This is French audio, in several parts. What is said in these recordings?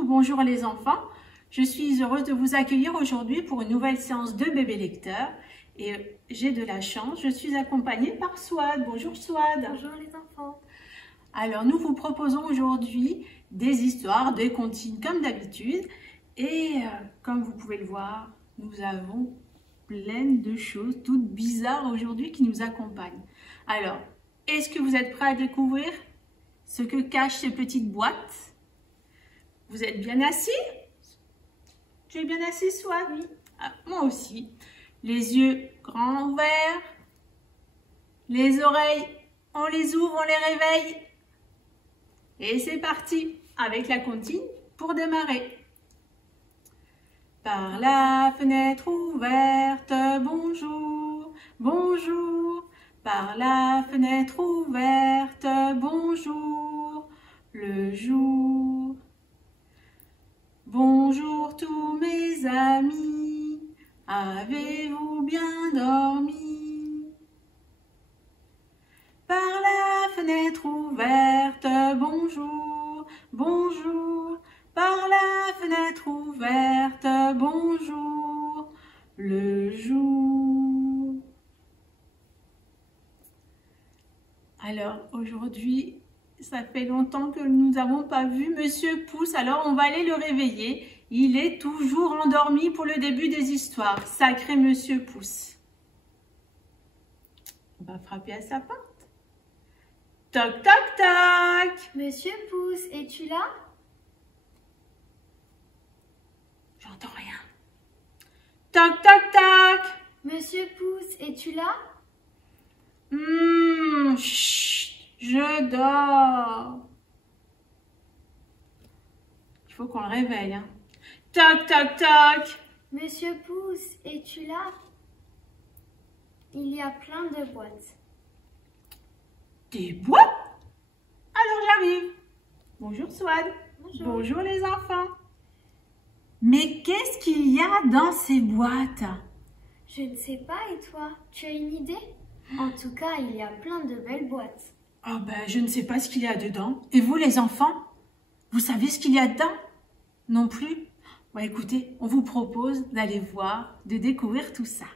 surtout bonjour les enfants. Je suis heureuse de vous accueillir aujourd'hui pour une nouvelle séance de bébé lecteur. Et j'ai de la chance, je suis accompagnée par Swad. Bonjour Swad. Bonjour les enfants. Alors nous vous proposons aujourd'hui des histoires, des comptines comme d'habitude. Et comme vous pouvez le voir, nous avons plein de choses toutes bizarres aujourd'hui qui nous accompagnent. Alors, est-ce que vous êtes prêts à découvrir ce que cachent ces petites boîtes? Vous êtes bien assis? Tu es bien assis, Swad? Oui. Ah, moi aussi. Les yeux grands ouverts. Les oreilles, on les ouvre, on les réveille. Et c'est parti avec la comptine pour démarrer. Par la fenêtre ouverte, bonjour, bonjour. Par la fenêtre ouverte, bonjour, le jour. Bonjour tous mes amis, avez-vous bien dormi? Par la fenêtre ouverte, bonjour, bonjour. Par la fenêtre ouverte, bonjour, le jour. Alors aujourd'hui, ça fait longtemps que nous n'avons pas vu Monsieur Pouce, alors on va aller le réveiller. Il est toujours endormi pour le début des histoires. Sacré Monsieur Pouce. On va frapper à sa porte. Toc, toc, toc. Monsieur Pouce, es-tu là? J'entends rien. Toc, toc, toc. Monsieur Pouce, es-tu là? Chut, je dors. Il faut qu'on le réveille. Hein. Toc, toc, toc. Monsieur Pouce, es-tu là? Il y a plein de boîtes. Des boîtes? Alors j'arrive. Bonjour Swad. Bonjour. Bonjour les enfants. Mais qu'est-ce qu'il y a dans ces boîtes? Je ne sais pas, et toi? Tu as une idée? En tout cas, il y a plein de belles boîtes. Oh ben, je ne sais pas ce qu'il y a dedans. Et vous les enfants? Vous savez ce qu'il y a dedans? Non plus? Bon, écoutez, on vous propose d'aller voir, de découvrir tout ça.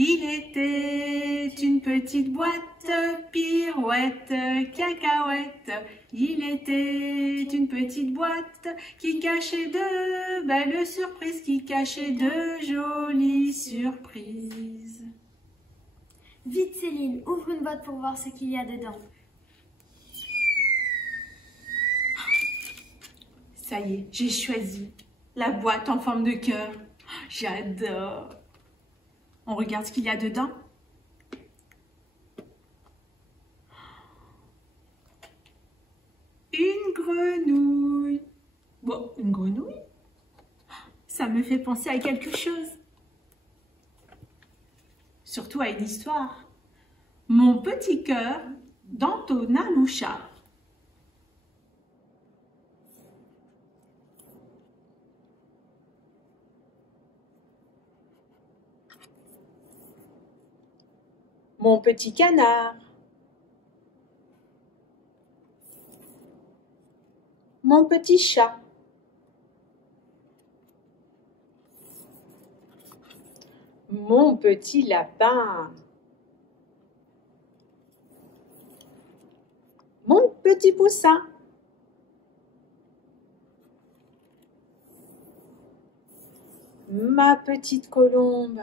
Il était une petite boîte, pirouette, cacahuète. Il était une petite boîte qui cachait de belles surprises, qui cachait de jolies surprises. Vite Céline, ouvre une boîte pour voir ce qu'il y a dedans. Ça y est, j'ai choisi la boîte en forme de cœur. J'adore. On regarde ce qu'il y a dedans. Une grenouille. Bon, une grenouille, ça me fait penser à quelque chose. Surtout à une histoire. Mon petit cœur d'Antonin Louchard. Mon petit canard. Mon petit chat. Mon petit lapin. Mon petit poussin. Ma petite colombe.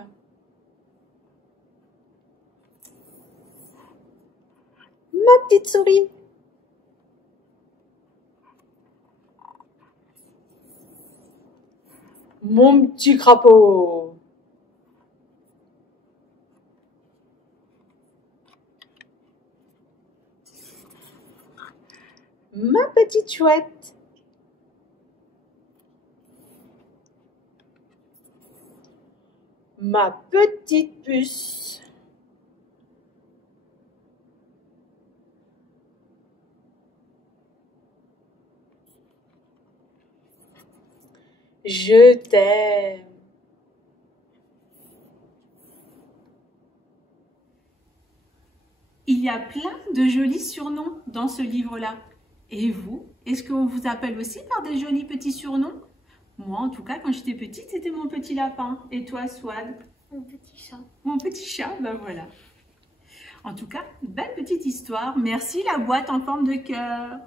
Ma petite souris. Mon petit crapaud. Ma petite chouette. Ma petite puce. Je t'aime. Il y a plein de jolis surnoms dans ce livre-là. Et vous, Est-ce qu'on vous appelle aussi par des jolis petits surnoms? Moi, en tout cas, quand j'étais petite, c'était mon petit lapin. Et toi, Swad? Mon petit chat. Mon petit chat, ben voilà. En tout cas, belle petite histoire. Merci la boîte en forme de cœur.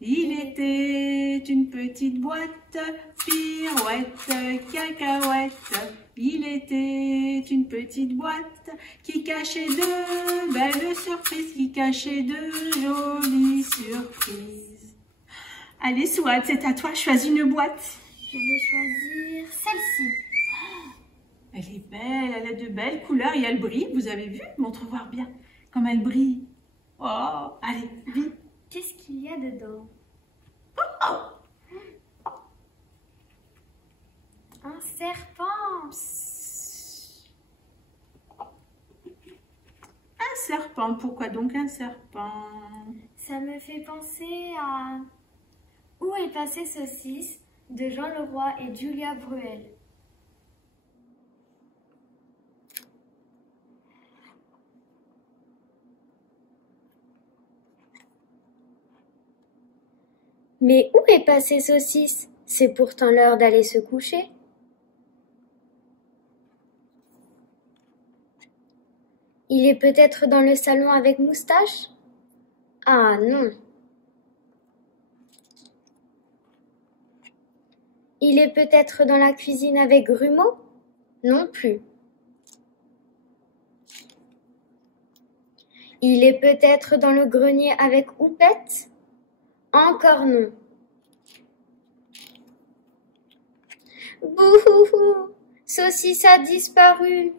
Il était une petite boîte, pirouette, cacahuète. Il était une petite boîte qui cachait de belles surprises, qui cachait de jolies surprises. Allez, Swad, c'est à toi, choisis une boîte. Je vais choisir celle-ci. Elle est belle, elle a de belles couleurs et elle brille. Vous avez vu? Montre voir bien comme elle brille. Oh, allez, vite. Qu'est-ce qu'il y a dedans? Un serpent. Un serpent, pourquoi donc un serpent? Ça me fait penser à Où est passé Saucisse de Jean Leroy et Julia Bruel. Mais où est passé Saucisse? C'est pourtant l'heure d'aller se coucher. Il est peut-être dans le salon avec Moustache? Ah non. Il est peut-être dans la cuisine avec Grumeau? Non plus. Il est peut-être dans le grenier avec Houppette? Encore non. Bouhouhou! Saucisse a disparu.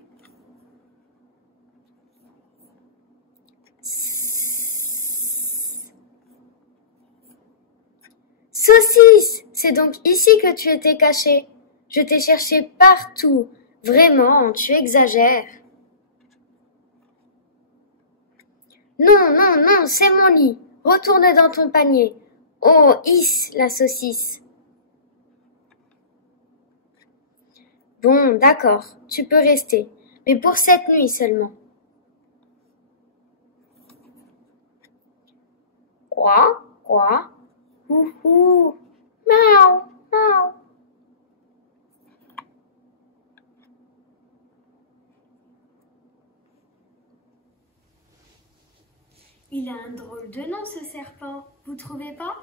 Saucisse! C'est donc ici que tu étais caché. Je t'ai cherché partout. Vraiment, tu exagères. Non, non, non, c'est mon lit. Retourne dans ton panier. Oh, hiss, la saucisse. Bon, d'accord, tu peux rester, mais pour cette nuit seulement. Quoi? Quoi? Ouhou! Miaou! Miaou! Il a un drôle de nom, ce serpent, vous trouvez pas?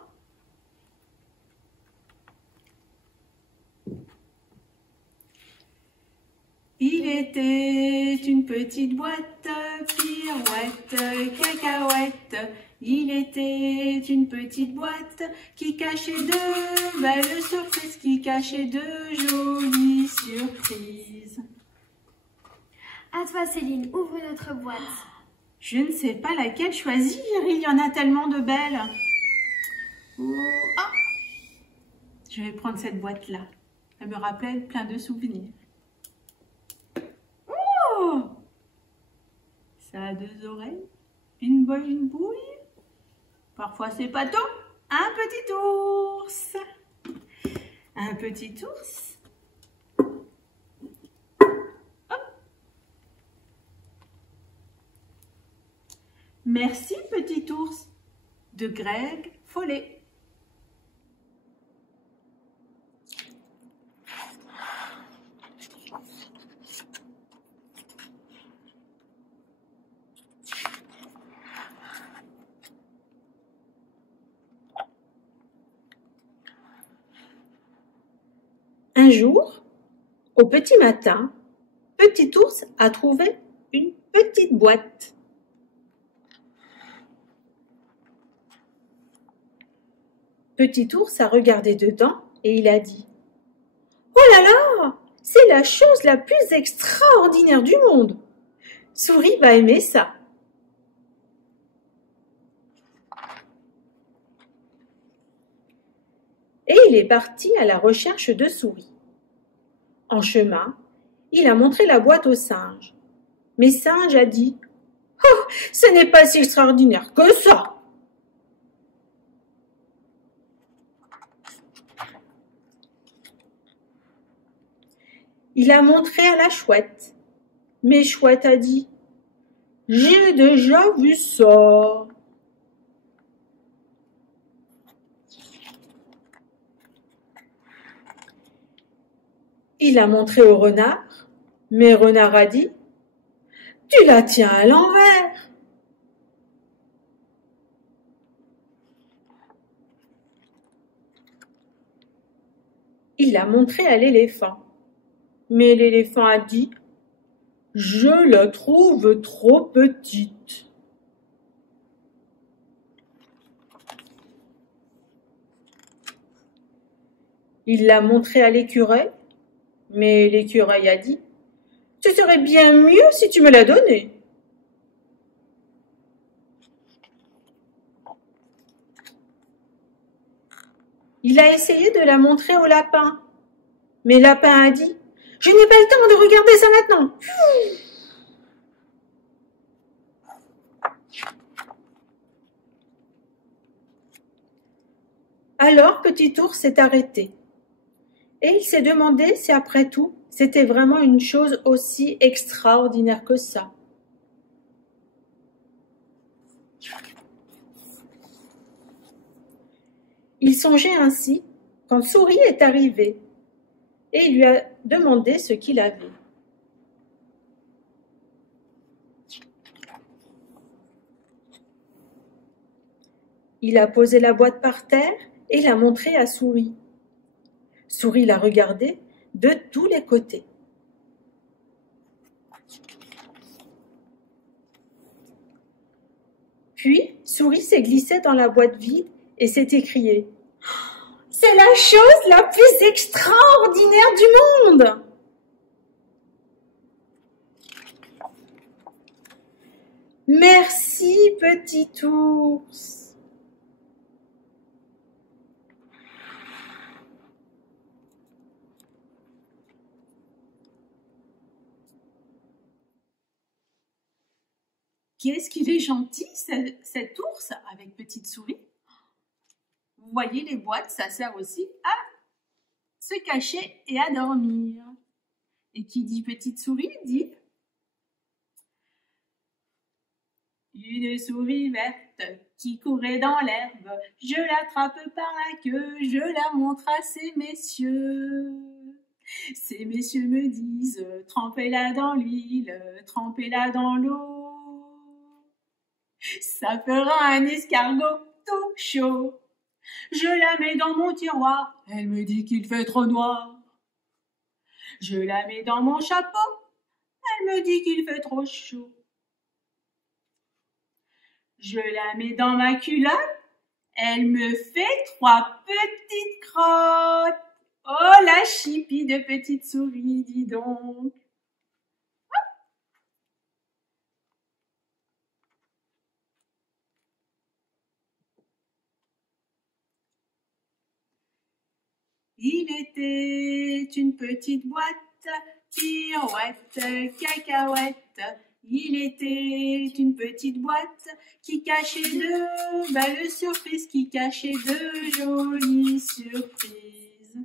Il était une petite boîte, pirouette, cacahuète. Il était une petite boîte qui cachait de belles surprises, qui cachait de jolies surprises. À toi, Céline, ouvre notre boîte. Je ne sais pas laquelle choisir, il y en a tellement de belles. Oh, ah. Je vais prendre cette boîte-là. Elle me rappelle plein de souvenirs. Oh! Ça a deux oreilles, une bolle, une bouille. Parfois c'est pas tout. Un petit ours. Un petit ours. Merci, petit ours, de Greg Follet. Un jour, au petit matin, Petit ours a trouvé une petite boîte. Petit ours a regardé dedans et il a dit « Oh là là, c'est la chose la plus extraordinaire du monde. Souris va aimer ça. » Et il est parti à la recherche de Souris. En chemin, il a montré la boîte au singe. Mais Singe a dit « Oh, ce n'est pas si extraordinaire que ça !» Il a montré à la chouette. Mais Chouette a dit « J'ai déjà vu ça. » Il l'a montré au renard, mais renard a dit « Tu la tiens à l'envers !» Il l'a montré à l'éléphant, mais l'éléphant a dit « Je la trouve trop petite !» Il l'a montré à l'écureuil, mais l'écureuil a dit « Ce serait bien mieux si tu me la donnais. » Il a essayé de la montrer au lapin, mais le lapin a dit « Je n'ai pas le temps de regarder ça maintenant. » Alors Petit Ours s'est arrêté. Et il s'est demandé si après tout, c'était vraiment une chose aussi extraordinaire que ça. Il songeait ainsi quand Souris est arrivé et il lui a demandé ce qu'il avait. Il a posé la boîte par terre et l'a montrée à Souris. Souris l'a regardé de tous les côtés. Puis, Souris s'est glissée dans la boîte vide et s'est écriée « C'est la chose la plus extraordinaire du monde !» Merci, Petit Ours. Qu'est-ce qu'il est gentil, cet ours, avec Petite Souris. Vous voyez, les boîtes, ça sert aussi à se cacher et à dormir. Et qui dit Petite Souris dit une souris verte qui courait dans l'herbe. Je l'attrape par la queue, je la montre à ces messieurs. Ces messieurs me disent, trempez-la dans l'huile, trempez-la dans l'eau. Ça fera un escargot tout chaud. Je la mets dans mon tiroir, elle me dit qu'il fait trop noir. Je la mets dans mon chapeau, elle me dit qu'il fait trop chaud. Je la mets dans ma culotte, elle me fait 3 petites crottes. Oh, la chipie de Petite Souris, dis donc. Il était une petite boîte, pirouette, cacahuète. Il était une petite boîte qui cachait de belles surprises, qui cachait de jolies surprises.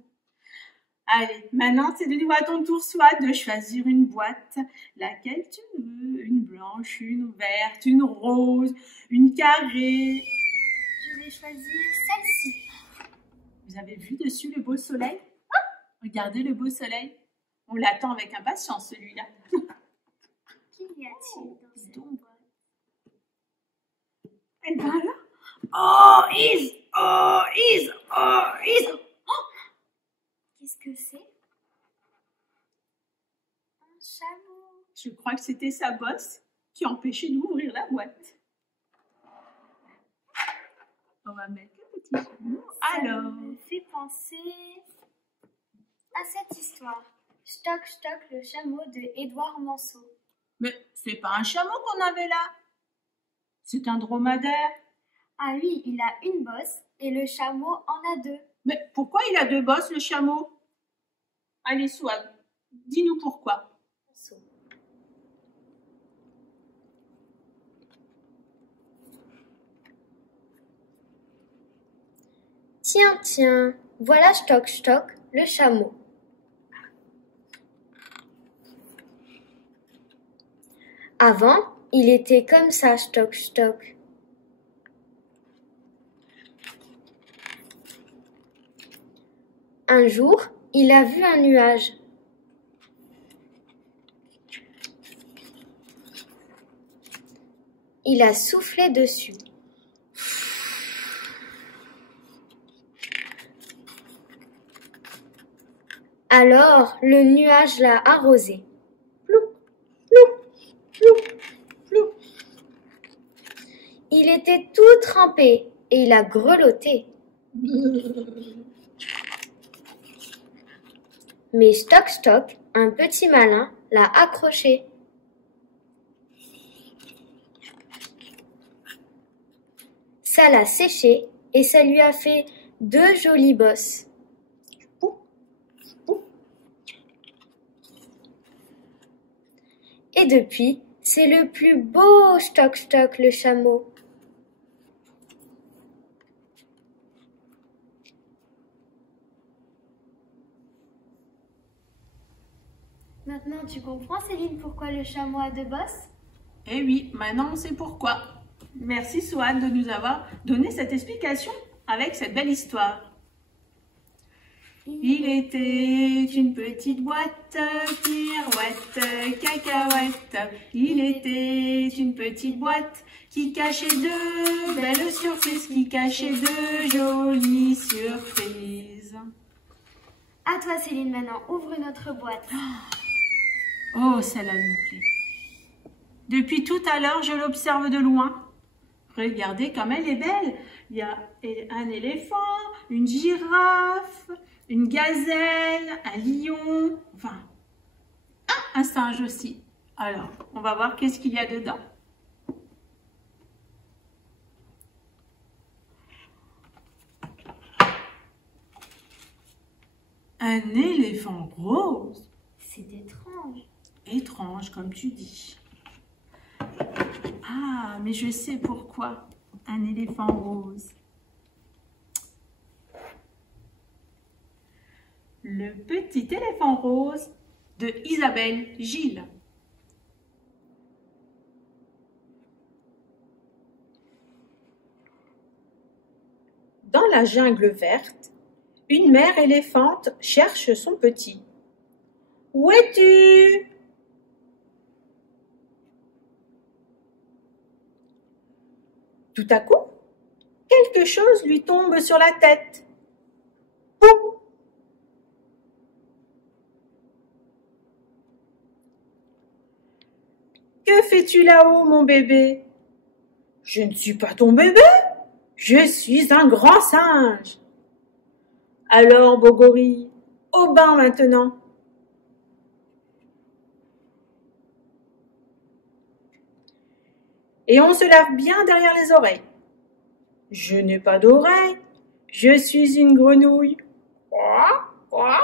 Allez, maintenant c'est de nouveau à ton tour, soit de choisir une boîte, laquelle tu veux, une blanche, une verte, une rose, une carrée. Je vais choisir celle-ci. Vous avez vu dessus le beau soleil? Ah, regardez le beau soleil. On l'attend avec impatience, celui-là. Qu'y a-t-il dans cette boîte? Elle va là. Oh, is. Qu'est-ce que c'est? Un chameau. Je crois que c'était sa bosse qui empêchait d'ouvrir la boîte. On va mettre le petit chameau. Alors, ça me fait penser à cette histoire. Stock, le chameau de Édouard Manceau. Mais c'est pas un chameau qu'on avait là. C'est un dromadaire. Ah oui, il a une bosse et le chameau en a 2. Mais pourquoi il a 2 bosses, le chameau? Allez, Swag, dis-nous pourquoi. Tiens, voilà Stock, le chameau. Avant, il était comme ça, Stock. Un jour, il a vu un nuage. il a soufflé dessus. Alors le nuage l'a arrosé. Plou, plou, plou, plou. Il était tout trempé et il a grelotté. Mais Stock Stock, un petit malin, l'a accroché. Ça l'a séché et ça lui a fait 2 jolies bosses. Et depuis, c'est le plus beau Stock Stock le chameau. Maintenant, tu comprends, Céline, pourquoi le chameau a 2 bosses? Eh oui, maintenant on sait pourquoi. Merci Swan de nous avoir donné cette explication avec cette belle histoire. Il était une petite boîte, pirouette, cacahuète. Il était une petite boîte qui cachait de belles surprises, qui cachait de jolies surprises. À toi, Céline, maintenant, ouvre notre boîte. Oh, celle-là me plaît. Depuis tout à l'heure, je l'observe de loin. Regardez comme elle est belle. Il y a un éléphant, une girafe, une gazelle, un lion, enfin, un singe aussi. Alors, on va voir qu'est-ce qu'il y a dedans. Un éléphant rose. C'est étrange. Étrange, comme tu dis. Ah, mais je sais pourquoi. Un éléphant rose. Le petit éléphant rose de Isabelle Gilles. Dans la jungle verte, une mère éléphante cherche son petit. Où es-tu? Tout à coup, quelque chose lui tombe sur la tête. Poum! Que fais-tu là-haut, mon bébé? Je ne suis pas ton bébé, je suis un grand singe. Alors, beau gorille, au bain maintenant. Et on se lave bien derrière les oreilles. Je n'ai pas d'oreilles, je suis une grenouille. Quoi? Quoi?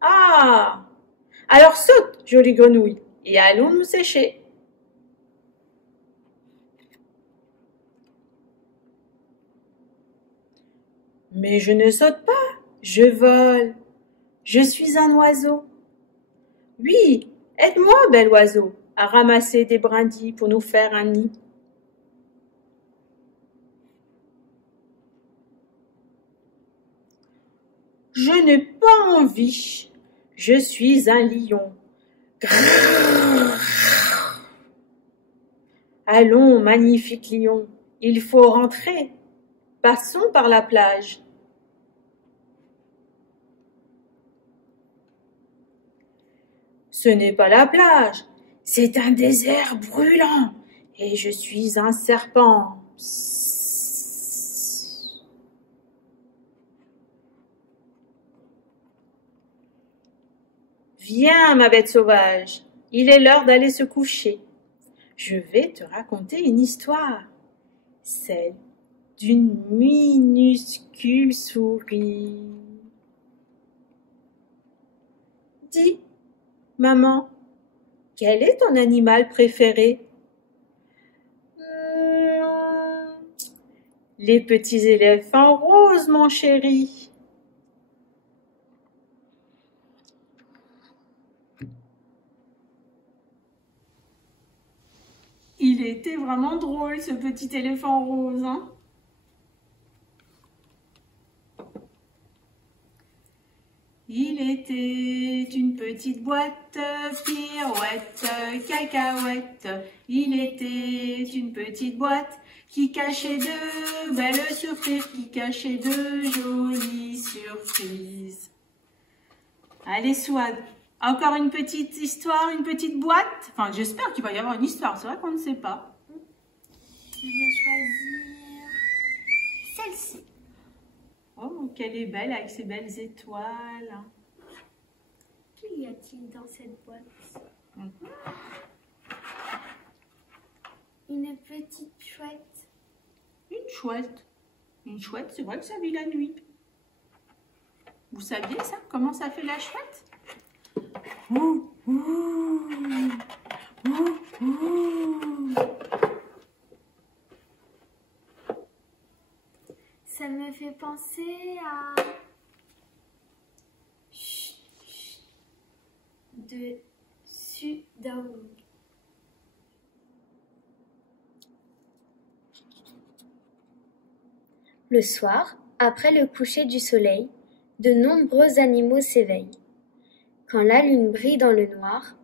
Ah! Alors saute, jolie grenouille, et allons nous sécher. Mais je ne saute pas, je vole. Je suis un oiseau. Oui, aide-moi, bel oiseau, à ramasser des brindilles pour nous faire un nid. Je n'ai pas envie, je suis un lion. Grrr. Allons, magnifique lion, il faut rentrer. Passons par la plage. Ce n'est pas la plage, c'est un désert brûlant et je suis un serpent. Viens, ma bête sauvage, il est l'heure d'aller se coucher. Je vais te raconter une histoire, celle d'une minuscule souris. Dis, maman, quel est ton animal préféré? Les petits éléphants roses, mon chéri. Il était vraiment drôle, ce petit éléphant rose, hein? Il était une petite boîte, pirouette, cacahuète. Il était une petite boîte qui cachait de belles surprises, qui cachait de jolies surprises. Allez, Souad, encore une petite histoire, une petite boîte. Enfin, j'espère qu'il va y avoir une histoire, c'est vrai qu'on ne sait pas. Je vais choisir celle-ci. Oh, qu'elle est belle avec ses belles étoiles. Qu'y a-t-il dans cette boîte? Une petite chouette. Une chouette. Une chouette, c'est vrai que ça vit la nuit. Vous saviez ça? Comment ça fait la chouette? Ouh, ouh, ouh, ouh. Ça me fait penser à... Chut, chut. De Sudaou. Le soir, après le coucher du soleil, de nombreux animaux s'éveillent. Quand la lune brille dans le noir,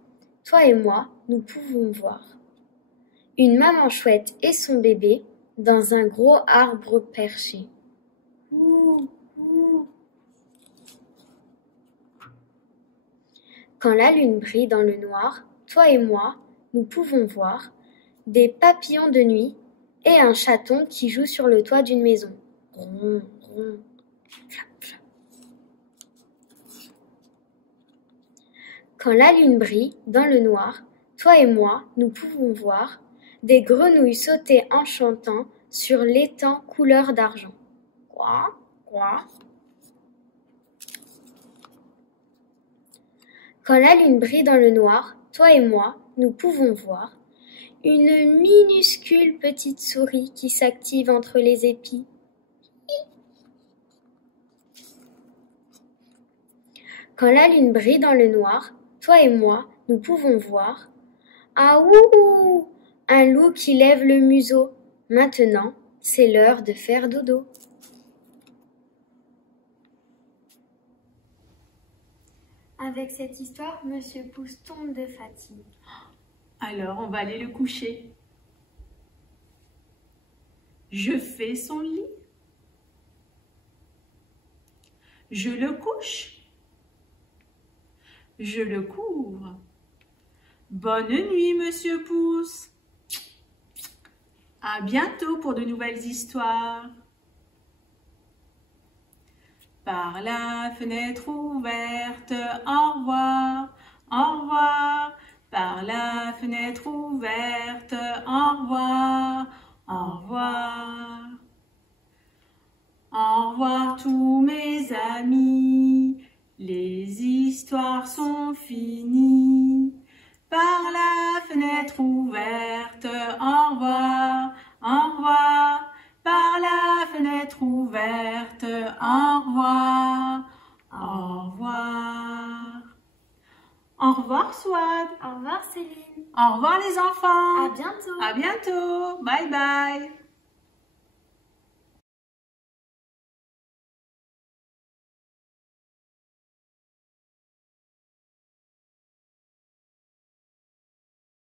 toi et moi, nous pouvons voir une maman chouette et son bébé dans un gros arbre perché. Ouh, ouh. Quand la lune brille dans le noir, toi et moi, nous pouvons voir des papillons de nuit et un chaton qui joue sur le toit d'une maison. Ron, ron, flap, flap. Quand la lune brille dans le noir, toi et moi, nous pouvons voir des grenouilles sauter en chantant sur l'étang couleur d'argent. Quoi, quoi. Quand la lune brille dans le noir, toi et moi, nous pouvons voir une minuscule petite souris qui s'active entre les épis. Quand la lune brille dans le noir, toi et moi, nous pouvons voir ah ouh, un loup qui lève le museau. Maintenant, c'est l'heure de faire dodo. Avec cette histoire, Monsieur Pouce tombe de fatigue. Alors, on va aller le coucher. Je fais son lit. Je le couche. Je le couvre. Bonne nuit, Monsieur Pouce. À bientôt pour de nouvelles histoires. Par la fenêtre ouverte, au revoir, au revoir. Par la fenêtre ouverte, au revoir, au revoir. Au revoir tous mes amis, les histoires sont finies. Par la fenêtre ouverte, au revoir, au revoir. Par la fenêtre ouverte, au revoir, au revoir. Au revoir, Souad. Au revoir Céline. Au revoir, les enfants. À bientôt. À bientôt. Bye bye.